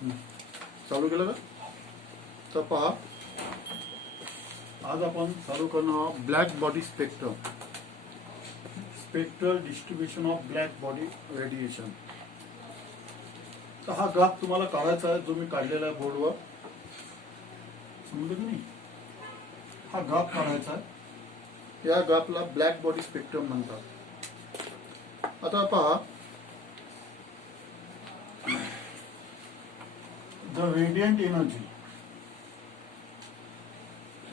चालू केलं का? तर पहा, आज आपण चालू करणार black body spectrum, spectral distribution of black body radiation. तर हा ग्राफ तुम्हाला काढायचा आहे, जो मी काढलेला आहे बोर्डवर. समजलं की नाही? हा ग्राफ काढायचा आहे. या ग्राफला ब्लॅक बॉडी स्पेक्ट्रम म्हणतात. आता पहा, द रेडियंट एनर्जी,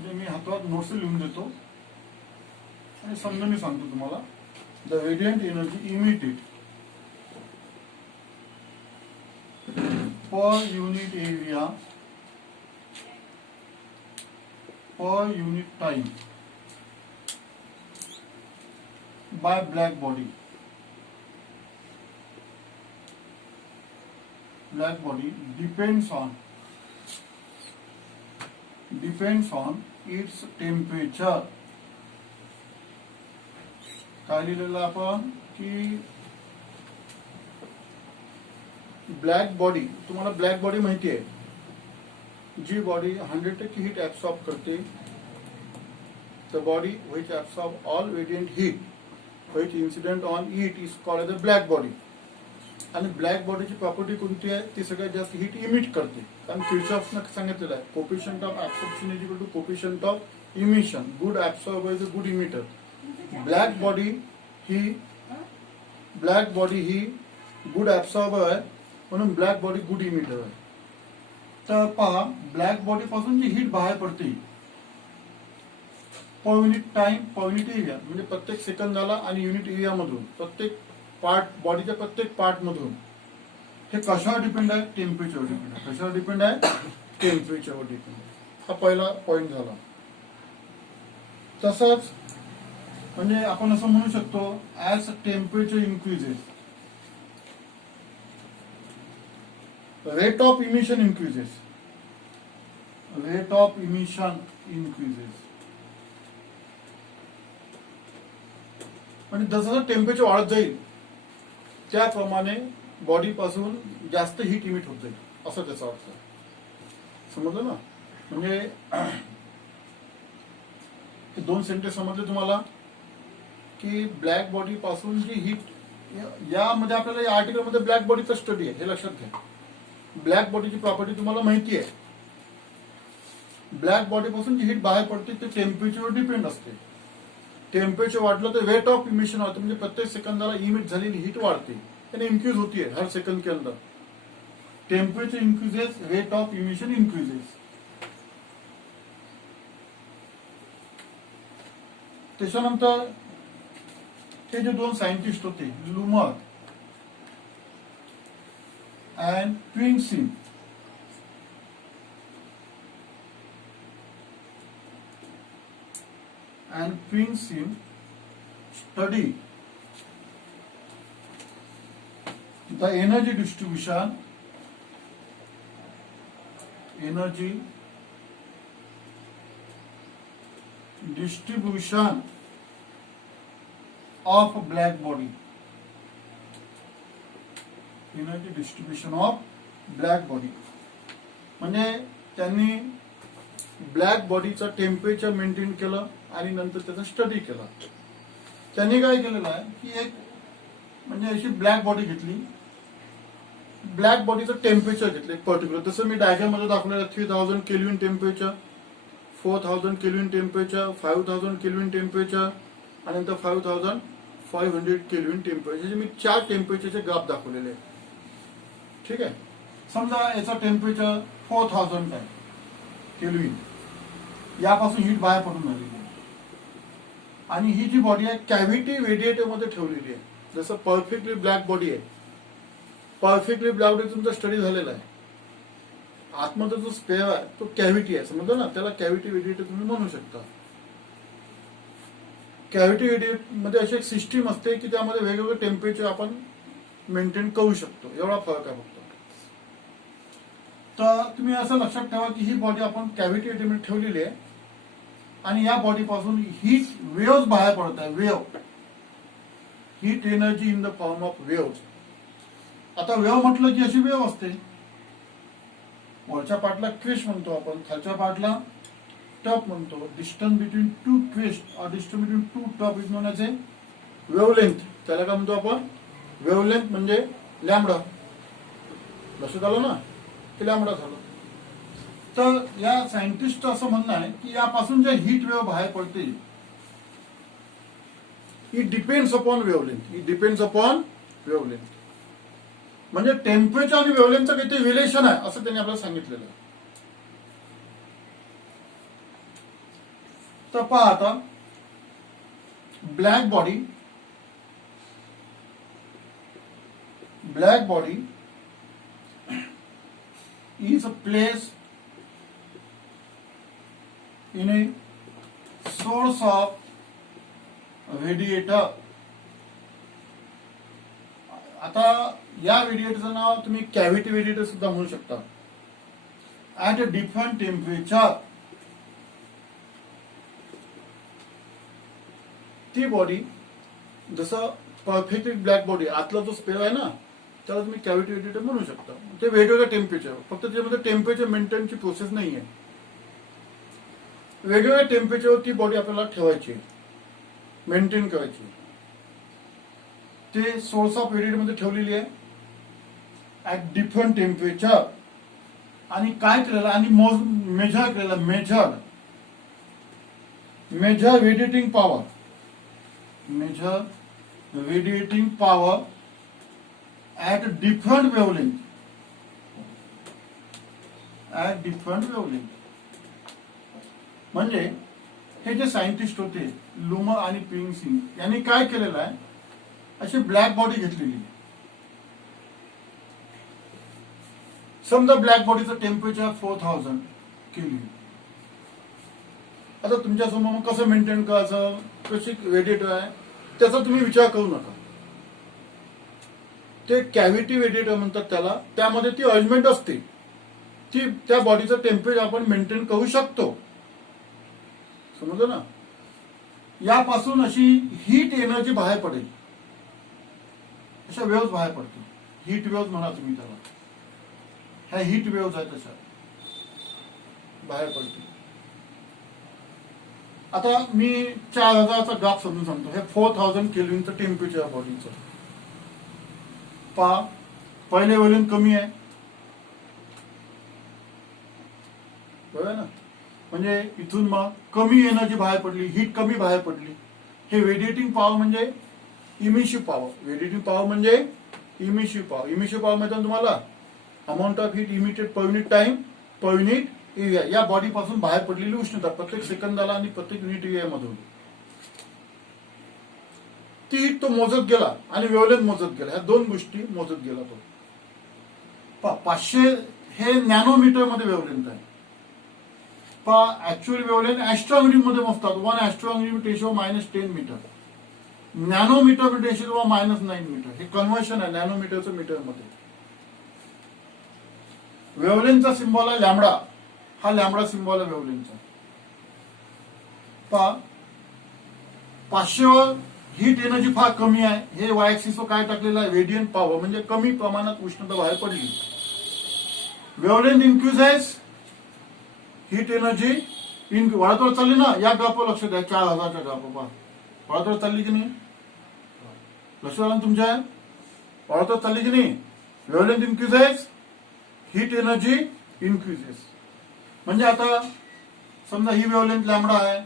मी हातात नोट्स लिहून देतो आणि समजून मी सांगतो तुम्हाला. The radiant energy emitted per unit area per unit time by black body depends on its temperature. काय लिहिलेलं आपण की ब्लॅक बॉडी, तुम्हाला ब्लॅक बॉडी माहिती आहे, जी बॉडी 100% हीट ऍब्सॉर्ब करते. The body which absorb all radiant heat which incident on it is called as a black body. आणि ब्लॅक बॉडीची प्रॉपर्टी कोणती आहे? ती सगळ्यात जास्त हीट इमिट करते. कारण किर्चॉफने सांगितलेलं आहे, coefficient of absorption is equal to coefficient of emission. Good absorber is a good emitter. Black body ही गुड ऍब्सॉर्बर आहे, म्हणून ब्लॅक बॉडी गुड इमिटर आहे. तर पहा, ब्लॅक बॉडी पासून जी हीट बाहेर पडते पर unit time, per unit area, म्हणजे प्रत्येक सेकंदाला आणि युनिट एरिया मधून, प्रत्येक पार्ट, बॉडीच्या प्रत्येक पार्ट मधून, हे कशावर डिपेंड आहे? टेम्परेचरवर डिपेंड आहे. कशावर डिपेंड आहे? टेम्परेचरवर डिपेंड आहे. हा पहिला पॉइंट झाला. तसंच म्हणजे आपण असं म्हणू शकतो, as temperature increases rate of emission increases. Rate of emission increases म्हणजे जसं टेम्परेचर वाढत जाईल त्याप्रमाणे बॉडी पासून जास्त हीट इमिट होत जाईल, असं त्याचा अर्थ. समजलं ना? म्हणजे हे दोन सेंटेन्स समजले तुम्हाला की ब्लॅक बॉडी पासून जी हीट, यामध्ये आपल्याला या आर्टिकल मध्ये ब्लॅक बॉडीचा स्टडी आहे, हे लक्षात घ्या. ब्लॅक बॉडीची प्रॉपर्टी तुम्हाला माहिती आहे. ब्लॅक बॉडी पासून जी हीट बाहेर पडते ते टेम्परेचरवर डिपेंड असते. टेम्परेचर वाढलं तर रेट ऑफ इमिशन होतं, म्हणजे प्रत्येक सेकंदाला इमिट झालेली हीट वाढते, यानी इंक्रीज होती है हर सेकंड के अंदर. Temperature increases, rate of emission increases. त्याच्यानंतर हे जे दोन सायंटिस्ट होते, Lummer and Pringsheim, study the energy distribution of black body. Energy distribution of black body म्हणजे त्यांनी ब्लॅक बॉडीचं टेम्परेचर मेंटेन केलं आणि नंतर त्याचा स्टडी केला. त्यांनी काय केलेलं आहे की एक म्हणजे अशी ब्लॅक बॉडी घेतली, ब्लॅक बॉडीचं टेम्परेचर घेतलं एक पर्टिक्युलर, जसं मी डायग्राम मध्ये दाखवलेलं 3000 kelvin temperature, 4000 kelvin temperature, 5000 kelvin temperature आणि नंतर 5500 केल्विन टेम्परेचर. मी 4 टेम्परेचरचे ग्राफ दाखवलेले आहेत. ठीक आहे. समजा याचा टेम्परेचर 4000 आहे केल्विन, यापासून हीट बाहेर पडून राहिलेली आहे आणि ही जी बॉडी आहे कॅव्हिटी रेडिएटर मध्ये ठेवलेली आहे. जसं परफेक्टली ब्लॅक बॉडी आहे, परफेक्टली ब्लॅक बॉडी तुमचा स्टडी झालेला आहे. आतमध्ये जो स्पेअर आहे तो कॅव्हिटी आहे, समजलं ना? त्याला कॅव्हिटी रेडिएटर तुम्ही म्हणू शकता. कॅव्हिटी रेडिएटर मध्ये अशी एक सिस्टीम असते की त्यामध्ये वेगवेगळे टेम्परेचर आपण मेंटेन करू शकतो, एवढा फरक आहे फक्त. तर तुम्ही असं लक्षात ठेवा की ही बॉडी आपण कॅव्हिटी रेडिएटर ठेवलेली आहे आणि या बॉडी पासून हीट वेव्ह बाहेर पडत आहे. Wave, heat energy in the form of wave. आता वेव्ह म्हटलं की अशी वेव्ह असते, वरच्या पार्टला क्रिस्ट म्हणतो आपण, खालच्या पार्टला टॉप म्हणतो. डिस्टन्स बिटवीन टू क्रिस्ट और distance between two top is non as a wavelength. त्याला काय म्हणतो आपण? वेव्हलेंथ म्हणजे लॅम्बडा. लक्षात आलं ना, ते लॅम्बडा झालं. तर या सायंटिस्टचं असं म्हणणं आहे की यापासून जे हीट वेव्ह बाहेर पडते, it depends upon wavelength. It depends upon wavelength. म्हणजे टेम्परेचर आणि वेव्हलेंथचं काहीतरी रिलेशन आहे असं त्यांनी आपल्याला सांगितलेलं आहे. तर पहा आता, black body is a place in a source of radiator. आता या रेडिएटरचं नाव तुम्ही कॅव्हिटी रेडिएटर सुद्धा म्हणू शकता. ऍट अ डिफरंट टेम्परेचर ती बॉडी, जसं परफेक्टली ब्लॅक बॉडी आतला जो स्पेअर आहे ना, त्याला तुम्ही कॅव्हिटी रेडिएटर म्हणू शकता. ते वेगवेगळ्या टेम्परेचर, फक्त त्याच्यामध्ये टेम्परेचर मेंटेनची प्रोसेस नाही आहे. वेगवेगळ्या टेम्परेचरवर ती बॉडी आपल्याला ठेवायची, मेंटेन करायची. ते सोर्स ऑफ रेडिएटर मध्ये ठेवलेली आहे ऍट डिफरंट टेम्परेचर. आणि काय केलेलं, आणि मेजर केलेलं, measure radiating power at different wavelength. म्हणजे हे जे सायंटिस्ट होते लुमर आणि पिंग सिंग यांनी काय केलेलं आहे, अशी ब्लॅक बॉडी घेतलेली. समजा ब्लॅक बॉडीचं टेम्परेचर 4000 केली. आता तुमच्या समोर कसं मेंटेन करायचं, कशी रेडिएटर आहे त्याचा तुम्ही विचार करू नका. ते कॅव्हिटी रेडिएटर म्हणतात त्याला. त्यामध्ये ती अरेंजमेंट असते, ती त्या बॉडीचं टेम्परेचर आपण मेंटेन करू शकतो. समजलं ना. यापासून अशी हीट एनर्जी बाहेर पडेल, अशा वेव्हज बाहेर पडतील. हीट वेव्हज म्हणा तुम्ही त्याला. ह्या हीट वेव्हज आहेत तशा बाहेर पडतील. आता मी 4000चा ग्राफ समजून सांगतो. हे 4000 केल्विनचं टेम्परेचर आहे बॉडीचं. पहा, पहिले व्हॉल्यूम कमी आहे, बरोबर ना. म्हणजे इथून मग कमी एनर्जी बाहेर पडली, हीट कमी बाहेर पडली. हे रेडिएटिंग पॉवर म्हणजे इमिशिव्ह पॉवर. रेडिएटिंग पॉवर म्हणजे इमिशिव्ह पॉवर. इमिशिव्ह पॉवर म्हणजे तुम्हाला amount of heat emitted per unit time per unit area. या बॉडी पासून बाहेर पडलेली उष्णता प्रत्येक सेकंदाला आणि प्रत्येक युनिट एरिया मधून ती हीट तो मोजत गेला आणि वेव्हलेंथ मोजत गेला. ह्या दोन गोष्टी मोजत गेला तो. 500 हे नॅनोमीटर मध्ये वेव्हलेंथ आहे. ऍक्च्युअल वेव्हलेंथ ऍस्ट्रॉनॉमी मध्ये मोजतात. 1 astronomy ratio -10 metre. Nanometre ratio -9 metre. हे कन्व्हर्शन आहे नॅनोमीटरचं मीटर मध्ये. वेव्हलेंथचा सिम्बॉल आहे लॅम्बडा. हा लॅम्बडा सिम्बॉल आहे वेव्हलेंथचा. 500 वर हीट एनर्जी फार कमी आहे. हे वाय ऍक्सिस वर काय टाकलेलं आहे, रेडियंट पॉवर, म्हणजे कमी प्रमाणात उष्णता बाहेर पडली. वेव्हलेंथ इन्क्रीजेस, हीट एनर्जी वाढत चालली ना. या ग्राफवर लक्ष द्या, 4000च्या ग्राफवर वाढत चालली की नाही, लक्ष आलं तुमच्या, वाढत चालली की नाही. Wavelength increases, heat energy increases. म्हणजे आता समजा ही वेव्हलेंथ लॅम्बडा आहे,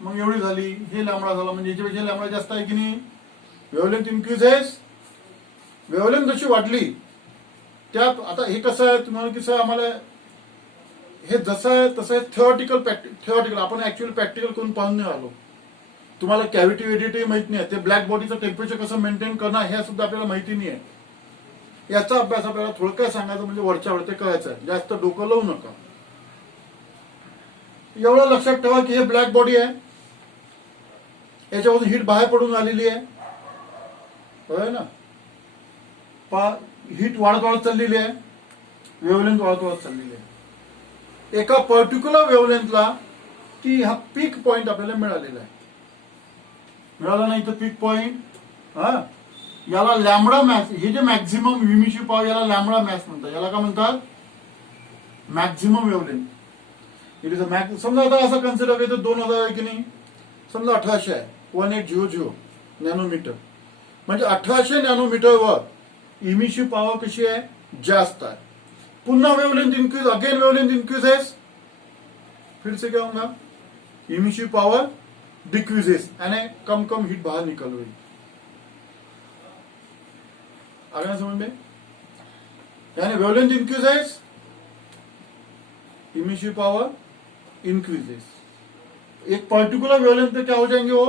मग एवढी झाली, हे लॅम्बडा झाला, म्हणजे याच्यापेक्षा लॅम्बडा जास्त आहे की नाही. Wavelength increases. वेव्हलेंथ जशी वाढली त्यात आता हे कसं आहे तुम्हाला, कसं आम्हाला हे जसं आहे तसं आहे. थिओरिटिकल आपण ऍक्च्युअली प्रॅक्टिकल करून पाहून नाही आलो. तुम्हाला कॅव्हिटी रेडिएटर माहित नाही, ते ब्लॅक बॉडीचं टेम्परेचर कसं मेंटेन करणं हे सुद्धा आपल्याला माहिती नाही आहे. याचा अभ्यास आपल्याला थोडक्यात सांगायचं म्हणजे वरच्या वरते करायचं आहे. जास्त डोकं लावू नका. एवढं लक्षात ठेवा की हे ब्लॅक बॉडी आहे, याच्यामधून हीट बाहेर पडून आलेली आहे, बरोबर ना. हीट वाढत चाललेली आहे, वेव्हलेंथ वाढत चाललेली आहे. एका पर्टिक्युलर वेव्हलेंथला ती हा पीक पॉइंट आपल्याला मिळालेला आहे. मिळाला नाही तर पीक पॉइंट, याला लॅम्बडा मॅक्स, हे जे मॅक्झिमम इमिशिव्ह पॉवर याला लॅम्बडा मॅक्स म्हणतात. याला काय म्हणतात, maximum wavelength it is a समजा आता असं कन्सिडर करायचं 2000 आहे की नाही, समजा 1800 आहे, 1800 नॅनोमीटर, म्हणजे 1800 नॅनोमीटरवर इमिशिव पॉवर कशी आहे, जास्त आहे. पुन्हा wavelength increase, again wavelength increases, फिर से क्या होगा, इमिशिव पावर डिक्रीजेस यानी कम कम हीट बाहर निकल रही. आ गया समझ में, यानी wavelength increases, emissive power increases. एक पर्टिकुलर वेवलेंथ पे क्या हो जाएंगे वो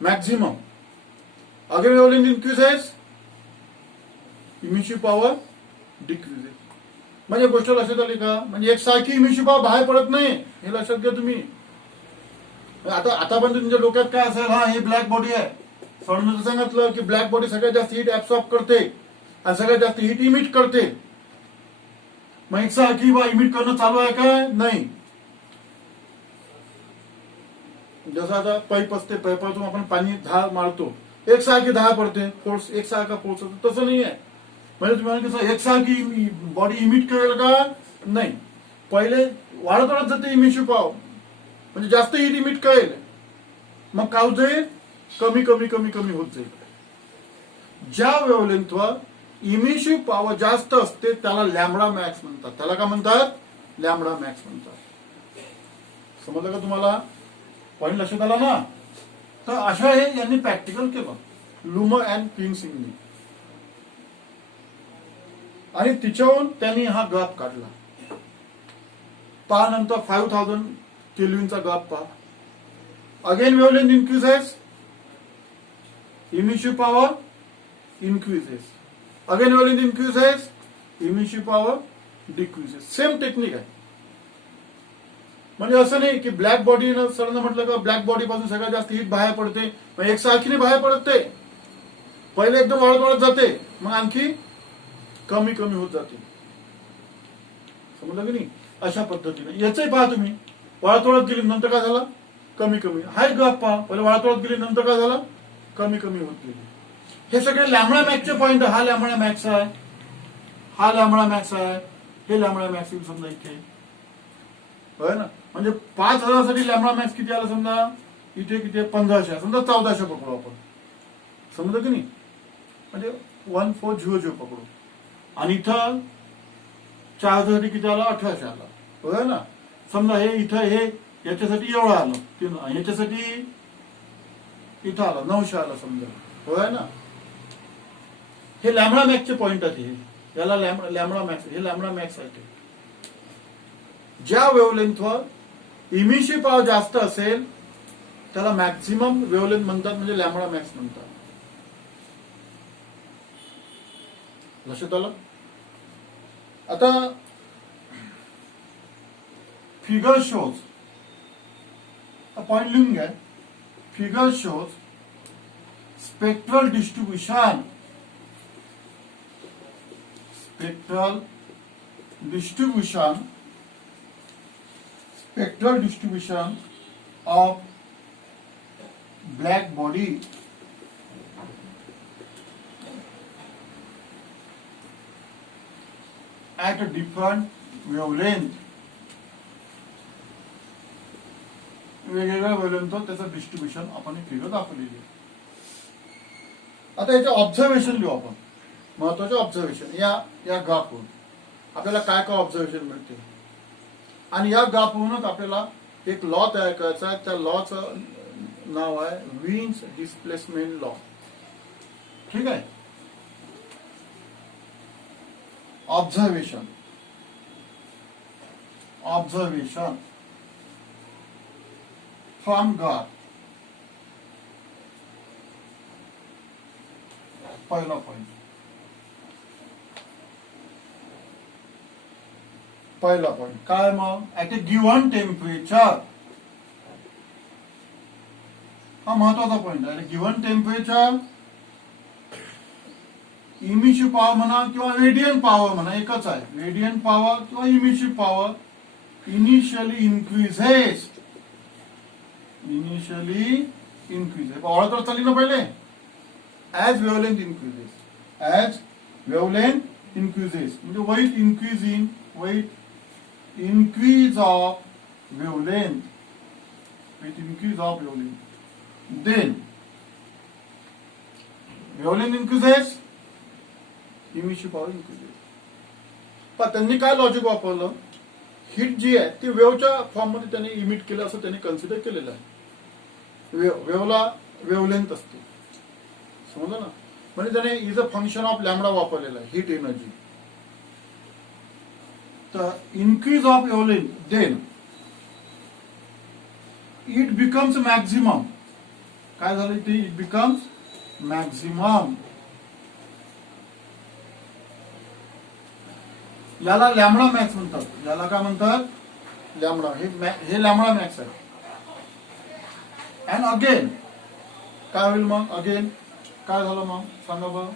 maximum, again wavelength increases, emissive power decreases. म्हणजे गोष्ट लक्षात आली का, म्हणजे एकसारखी इमिशिव पावर बाहेर पडत नाही, हे लक्षात घ्या तुम्ही. आतापर्यंत तुमच्या डोक्यात काय असेल, हा हे ब्लॅक बॉडी आहे, सरांनी सांगितलं की ब्लॅक बॉडी सगळ्यात जास्त हीट ऍब्सॉर्ब करते आणि सगळ्यात जास्त हीट इमिट करते. मग एकसारखी इमिट करणं चालू आहे का, नाही. जसं आता पाईप असते, पाईपातून आपण पाणी धार मारतो, एकसारखी धार पडते, फोर्स एकसारखा फोर्स होतो, तसं नाही आहे. म्हणजे तुम्हाला कसं एकसारखी बॉडी इमिट करेल का, नाही. पहिले वाढत वाढत जाते इमिशिव पॉवर, म्हणजे जास्त हीट इमिट करेल, मग काय होत जाईल, कमी कमी कमी कमी होत जाईल. ज्या वेव्हलेंथवर इमिशिव पॉवर जास्त असते त्याला लॅम्बडा मॅक्स म्हणतात. त्याला काय म्हणतात, लॅम्बडा मॅक्स म्हणतात. समजलं का तुम्हाला, पॉइंट लक्षात आला ना. तर अशा हे यांनी प्रॅक्टिकल केलं लुमर अँड क्विन्सिंगनी, आणि तिच्यावरून त्यांनी हा ग्राफ काढला. पहा नंतर 5000 केल्विनचा ग्राफ पहा. Again wavelength increases, emissive power increases, again wavelength increases, emissive power decreases. Same technique आहे. म्हणजे असं नाही की ब्लॅक बॉडी, सरांना म्हटलं का ब्लॅक बॉडी पासून सगळ्यात जास्त हीट बाहेर पडते, मग एकसारखीने बाहेर पडते, पहिले एकदम वाढत वाढत जाते, मग आणखी कमी कमी होत जाते. समजलं की नाही, अशा पद्धतीने. याचंही पहा तुम्ही, वाढत वाढत गेली नंतर काय झालं, कमी कमी. हा एक ग्राफ पहा, पहिले वाढत वाढत गेली नंतर काय झालं, कमी कमी होत गेली. हे सगळे लॅम्बडा मॅक्सचे पॉइंट. हा लॅम्बडा मॅक्स आहे, हा लॅम्बडा मॅक्स आहे, हे लॅम्बडा मॅक्स समजा इथे, होय ना. म्हणजे 5000 साठी लॅम्बडा मॅक्स किती आला समजा, इथे किती आहे, 1500, समजा 1400 पकडू आपण. समजलं की नाही, म्हणजे 1400 पकडू, आणि इथं 4000 साठी किती आला, 1800 आला, होय ना. समजा हे इथं हे याच्यासाठी एवढं आलं, याच्यासाठी इथं आलं 900 आला समजा, होय ना. हे लॅम्बडा मॅक्सचे पॉइंट आहेत. हे याला लॅम्बडा मॅक्स, हे लॅम्बडा मॅक्स आहे. ज्या वेव्हलेंथवर इमिशिव पॉवर जास्त असेल त्याला मॅक्सिमम वेव्हलेंथ म्हणतात, म्हणजे लॅम्बडा मॅक्स म्हणतात. लक्षात आलं. आता फिगर शोज, पॉइंट लिहून घ्या. Figure shows spectral distribution, spectral distribution of black body at a different wavelength. वेगवेगळ्या वेव्हलेंथवर त्याचं डिस्ट्रीब्युशन आपण एक फिगर दाखवलेली आहे. आता याचे ऑब्झर्वेशन लिहू आपण. महत्वाचे ऑब्झर्वेशन या ग्राफवरून आपल्याला काय काय ऑब्झर्वेशन मिळते, आणि या ग्राफवरूनच आपल्याला एक लॉ तयार करायचा आहे. त्या लॉचं नाव आहे वीन्स डिस्प्लेसमेंट लॉ. ठीक आहे. Observation from graph. पहिला पॉइंट, काय मग, ऍट ए गिव्हन टेम्परेचर. हा महत्वाचा पॉइंट आहे. गिव्हन टेम्परेचर, इमिशिव पॉवर म्हणा किंवा रेडियंट पॉवर म्हणा, एकच आहे. रेडियंट पॉवर किंवा इमिशिव पॉवर इनिशियली इन्क्रीजेस. वाढत चालली ना पहिले. as wavelength increases, म्हणजे weight increase in weight increase of wavelength, then wavelength increases, emission power increases. पण त्यांनी काय लॉजिक वापरलं, हिट जी आहे ती वेव्हच्या फॉर्म मध्ये त्यांनी इमिट केलं असं त्यांनी कन्सिडर केलेलं आहे. वेव्हला वेव्हलेंथ असते, समजलं ना. म्हणजे त्याने is a function of lambda वापरलेला आहे हिट एनर्जी. तर increase of wavelength then it becomes maximum. काय झालं ते, इट बिकम्स मॅक्झिमम. याला लॅम्बडा मॅक्स म्हणतात. याला काय म्हणतात, लॅम्बडा. हे लॅम्बडा मॅक्स आहे. अँड अगेन काय होईल मग, अगेन काय झालं मग सांगा बरं.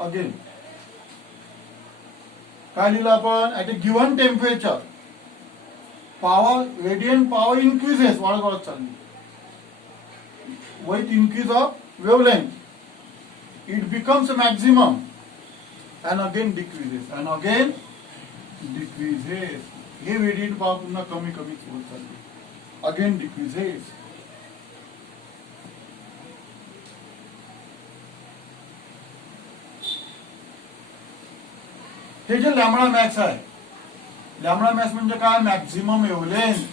अगेन काय लिहिलं आपण, at a given temperature power, radiant power increases, वाढत चालली with increase of wavelength it becomes maximum and again decreases and again decreases. हे रेडियंट पॉवर पुन्हा कमी कमीच होत चालली, अगेन डिक्रीजेस. हे जे लॅम्बडा मॅक्स आहे, लॅम्बडा मॅक्स म्हणजे काय, मॅक्झिमम वेव्हलेंथ.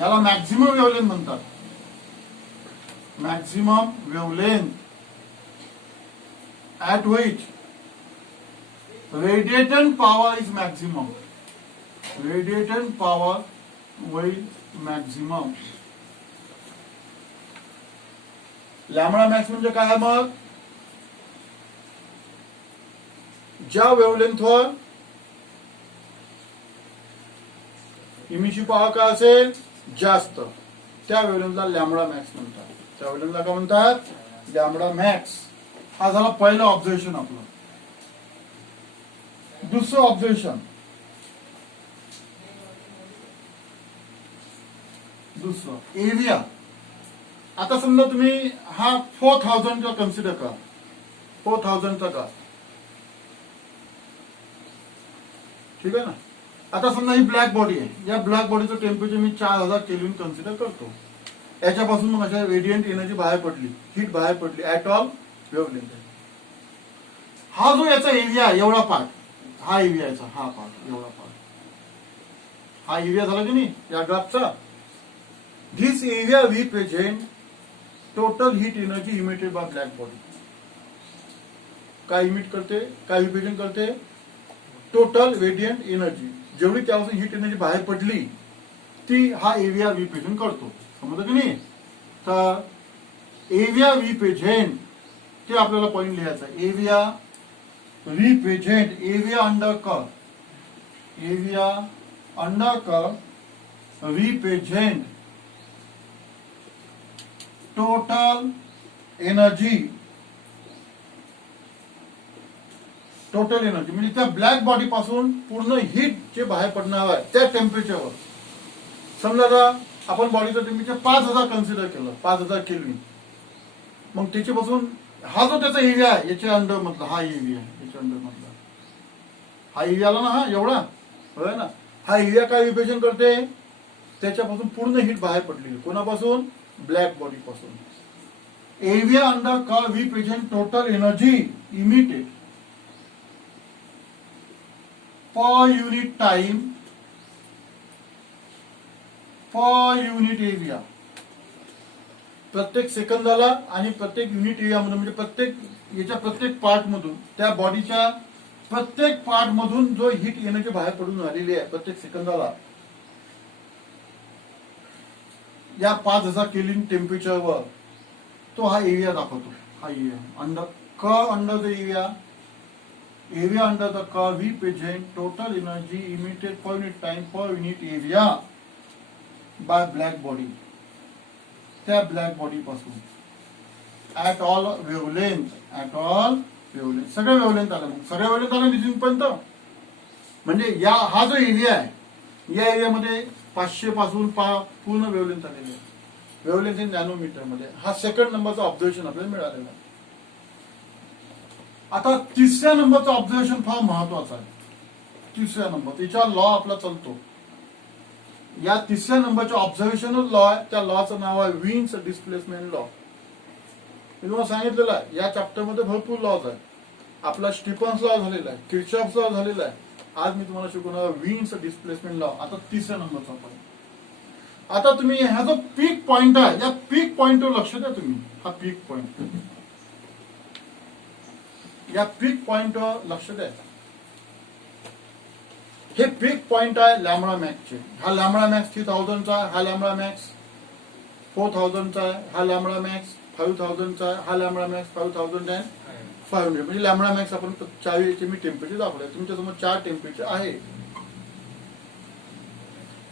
याला मॅक्झिमम वेव्हलेंथ म्हणतात. Maximum wavelength at which radiated power is maximum. Radiated power will maximum. Lambda max म्हणजे काय मग, ज्या वेव्हलेंथवर इमिशन पॉवर काय असेल जास्त, त्या वेव्हलेंथला लॅम्बडा मॅक्स म्हणतात. त्या वेव्हलेंथला काय म्हणतात, लॅम्बडा मॅक्स. हा झाला पहिलं ऑब्झर्वेशन आपलं. दुसरं ऑब्झर्वेशन, एरिया. आता समजा तुम्ही हा 4000 चा कन्सिडर करा, 4000 चा का, ठीक आहे ना. आता समजा ही ब्लॅक बॉडी आहे, या ब्लॅक बॉडीचं टेम्परेचर मी 4000 केल्विन कन्सिडर करतो. याच्यापासून मग अशा रेडियंट एनर्जी बाहेर पडली, हीट बाहेर पडली ऍट ऑल वेव्हलेंथ. हा जो याचा एरिया आहे, एवढा पार्ट, हा एरिया याचा, हा पार्ट, एवढा पार्ट, हा एरिया झाला की नाही या ग्राफचा. This area represent total heat energy emitted by black body. काय इमिट करते, काय रिप्रेझेंट करते, टोटल रेडियंट एनर्जी. जेवढी त्यापासून हीट एनर्जी बाहेर पडली ती हा एरिया रिप्रेझेंट करतो, समजलं की नाही. तर एरिया रिप्रेझेंट, ते आपल्याला पॉइंट लिहायचा. Area represent, area under curve, area under curve represent total energy. Total energy म्हणजे त्या ब्लॅक बॉडी पासून पूर्ण हीट जे बाहेर पडणार आहे त्या टेम्परेचरवर. समजा आपण बॉडीचं टेम्परेचर 5000 कन्सिडर केलं, 5000 केल्विन. मग त्याच्यापासून हा जो त्याचा एरिया आहे याच्या अंडर मधला, हा एरिया याच्या अंडर मधला, हा एरिया आला ना, हा एवढा होय ना. हा एरिया काय रिप्रेझेंट करते, त्याच्यापासून पूर्ण हीट बाहेर पडलेली. कोणापासून, ब्लॅक बॉडी पासून. Area under curve represent total energy emitted per unit time per unit area. प्रत्येक सेकंदाला आणि प्रत्येक युनिट एरिया मधून, म्हणजे प्रत्येक याच्या प्रत्येक पार्ट मधून, त्या बॉडीच्या प्रत्येक पार्ट मधून जो हीट एनर्जी बाहेर पडून आलेली आहे प्रत्येक सेकंदाला, या 5000 केल्विन टेम्परेचरवर, तो हा एरिया दाखवतो. हा area under the area. Area under the curve represent total energy emitted per unit time per unit area by black body. त्या ब्लॅक बॉडी पासून at all wavelength, at all wavelength, सगळ्या wavelength आलं. मग सगळ्या wavelength आलं तिथूनपर्यंत. म्हणजे या हा जो एरिया आहे, या एरियामध्ये 500 पासून पूर्ण वेव्हलेंथ आलेली आहे. वेव्हलेंथ इन नॅनोमीटर मध्ये. हा सेकंड नंबरचा ऑब्झर्वेशन आपल्याला मिळालेला आहे. आता तिसऱ्या नंबरचं ऑब्झर्वेशन फार महत्वाचं आहे. तिसऱ्या नंबर तिच्या लॉ आपला चालतो. या तिसऱ्या नंबरच्या ऑब्झर्वेशनल लॉ आहे, त्या लॉचं नाव आहे विन्स डिस्प्लेसमेंट लॉ. मी तुम्हाला सांगितलेलं आहे या चॅप्टर मध्ये भरपूर लॉज आहेत. आपला स्टीफन्स लॉ झालेला आहे, किर्चॉफ्स लॉ झालेला आहे. आज मी तुम्हाला शिकवणार विन्स डिस्प्लेसमेंट लॉ. आता तिसऱ्या नंबरचा पॉईंट. आता तुम्ही हा जो पीक पॉइंट आहे या पीक पॉइंटवर लक्ष द्या तुम्ही. हा पीक पॉइंट, या पीक पॉइंटवर लक्ष द्या. हे पीक पॉइंट आहे लॅम्बडा मॅक्सचे. हा लॅम्बडा मॅक्स 3000 चा आहे, हा लॅम्बडा मॅक्स 4000 चा आहे, हा लॅम्बडा मॅक्स 5000 चा आहे, हा लॅम्बडा मॅक्स 5500. म्हणजे लॅम्बडा मॅक्स आपण 4 मी टेम्परेचर दाखवलंय. तुमच्यासमोर 4 टेम्परेचर आहे.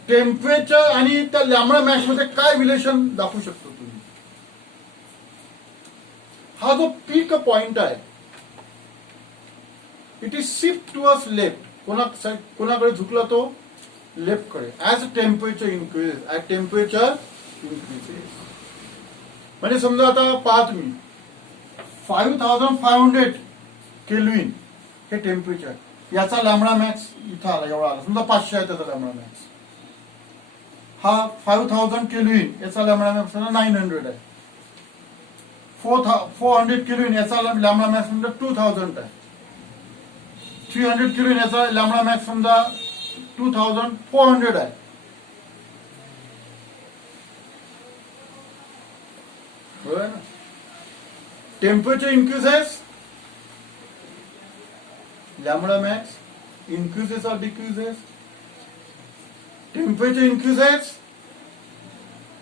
टेम्परेचर आणि त्या लॅम्बडा मॅक्स मध्ये काय रिलेशन दाखवू शकतो तुम्ही? हा जो पीक पॉइंट आहे it is shift towards left. कोणाकडे झुकला तो? लेफ्ट कडे. As temperature increases, as temperature increases. म्हणजे समजा आता पहा तुम्ही 5500 केल्विन हे टेम्परेचर, याचा लॅम्बडा मॅक्स इथं आला, एवढा आला. समजा 500 आहे त्याचा लॅम्बडा मॅक्स. हा 5000 केल्विन याचा लॅम्बडा मॅक्स 900 आहे. 400 केल्विन याचा लॅम्बडा मॅक्स समजा 2000 आहे. 300 केल्विन याचा लॅम्बडा मॅक्स समजा 2400 आहे. बरोबर ना? Temperature increases, lambda max increases और decreases? Temperature increases,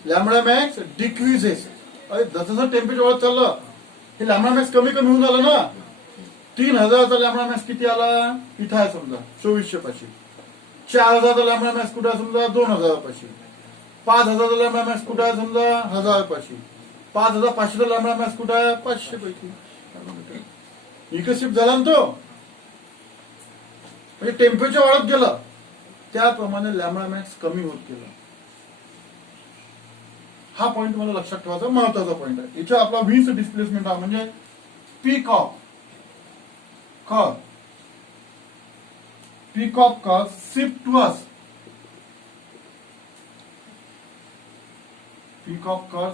lambda max decreases. अरे जसं टेम्परेचर वाढत चाललं हे लॅम्बडा मॅक्स कमी कमी होऊन आलं ना. 3000चा लॅम्बडा मॅक्स किती आला? इथं आहे समजा 2400 पाशी. 4000चा लॅम्बडा मॅक्स कुठे आहे समजा 2000 पाशी. 5000चा लॅम्बडा मॅक्स कुठे आहे समजा 1000 पाशी. 5500चा लॅम्बडा मॅक्स कुठे आहे 500 पैकी. इकडे शिफ्ट झाला ना तो. म्हणजे टेम्परेचर वाढत गेलं त्याप्रमाणे लॅम्बडा मॅक्स कमी होत गेला. हा पॉइंट मला लक्षात ठेवायचा महत्वाचा पॉइंट आहे. इथे आपला विन्स डिस्प्लेसमेंट हा म्हणजे peak of curve, peak of curve shift towards, peak of curve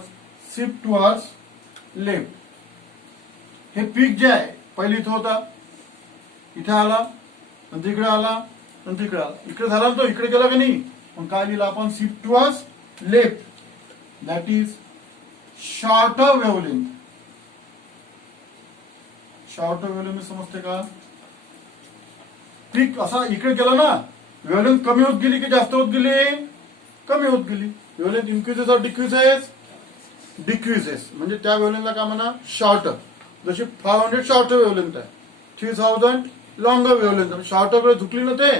shift towards left. हे पीक जे आहे पहिले इथं होता, इथे आला, नंतर इकडे आला, नंतर इकडे आला. इकडे झाला तो इकडे गेला का नाही. पण काय लिहिलं आपण? Shift towards left. That is shorter wavelength. Shorter wavelength समजते का? पीक असा इकडे गेला ना, वेव्हलेंथ कमी होत गेली की जास्त होत गेली? कमी होत गेली. वेव्हलेंथ इन्क्रीजेस और डिक्रीजेस? डिक्रीजेस. म्हणजे त्या वेव्हलेंथला काय म्हणा? शॉर्टर. जशी 500 शॉर्टर वेव्हलेंथ आहे, 3000 लॉंगर वेव्हलेंथ. शॉर्टर कडे झुकली ना ते,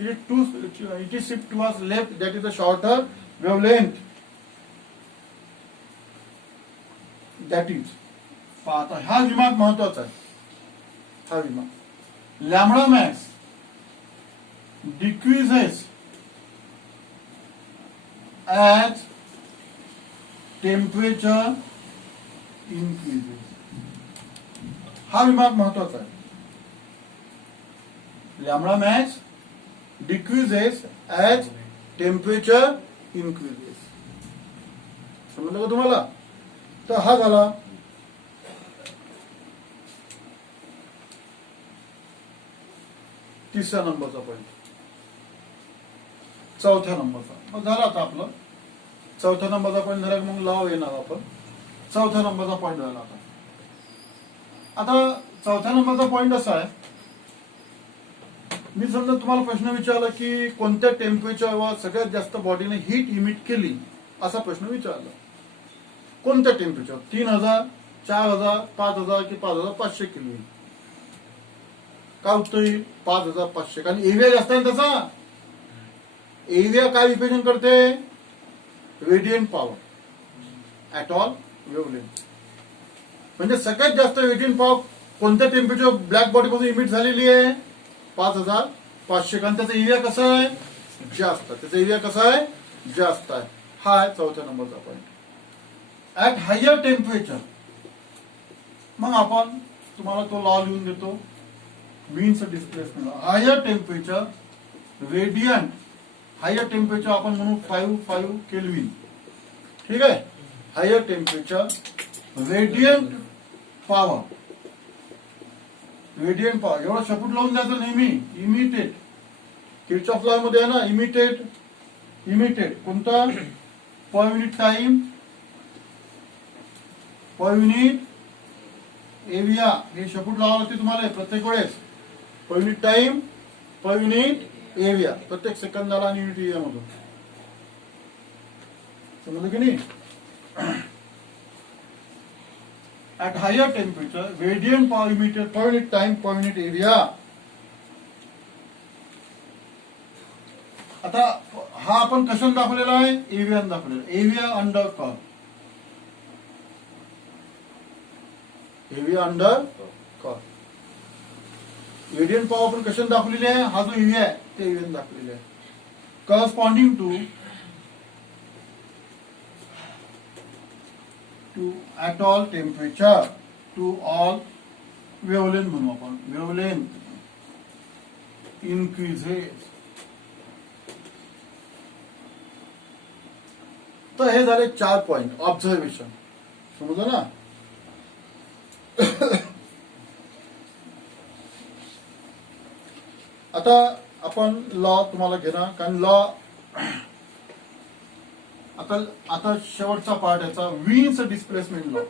it is shift towards left. That is the shorter wavelength. That is. आता हा विभाग महत्वाचा आहे. हा विभाग lambda max decreases as temperature increases. हा विभाग महत्वाचा आहे. Lambda max decreases as temperature increases. समजलं का तुम्हाला? तर हा झाला तिसऱ्या नंबरचा पॉईंट. चौथ्या नंबरचा मग झाला. आता आपलं चौथ्या नंबरचा पॉईंट झाला. मग लॉ येणार आपण. चौथ्या नंबरचा पॉईंट झाला. आता चौथ्या नंबरचा पॉईंट असा आहे, मी समजा तुम्हाला प्रश्न विचारला की कोणत्या टेम्परेचरवर सगळ्यात जास्त बॉडीने हीट इमिट केली, असा प्रश्न विचारला. कोणत्या टेम्परेचर? 3000, 4000, 5000 की 5500 केल्विन? काय उत्तर येईल? 5500. कारण एरिया जास्त आहे त्याचा. एरिया काय रिप्रेझेंट करते? Radiant power at all wavelength. म्हणजे सगळ्यात जास्त रेडियंट पॉवर कोणत्या टेम्परेचर ब्लॅक बॉडी पासून इमिट झालेली आहे? 5500. कारण त्याचा एरिया कसा आहे? जास्त. त्याचा एरिया कसा आहे? जास्त आहे. हा आहे चौथ्या नंबरचा पॉईंट. At higher temperature. मग आपण तुम्हाला तो लॉ लिहून देतो. Means displacement. Higher temperature radiant higher temperature आपण म्हणू 5 केल्विन. ठीक आहे. Higher temperature radiant power. Radiant power एवढा शपूट लावून द्यायचं नेहमी. इमिटेट किर्चॉफ लॉ मध्ये आहे ना इमिटेट कोणता per unit time per unit area हे शपूट लावावं लागते तुम्हाला प्रत्येक वेळेस. Per unit time per unit area प्रत्येक सेकंदाला आणि युनिट एरिया मधून. समजलं की नाही. At higher temperature radiant power emitted per unit time per unit area. आता हा आपण कशाने दाखवलेला आहे एरियाने दाखवलेला. Area under curve. Area under curve. Radiant power आपण कशाने दाखवलेली आहे. हा जो एरिया आहे ते एरियाने दाखवलेला आहे. Corresponding to at all temperature to all wavelength म्हणू आपण. Wavelength increases. तर हे झाले 4 पॉइंट ऑब्झर्वेशन. समजलं ना. आता आपण लॉ तुम्हाला घेणार कारण लॉ आता शेवटचा पार्ट याचा वीन्स डिस्प्लेसमेंट लॉ.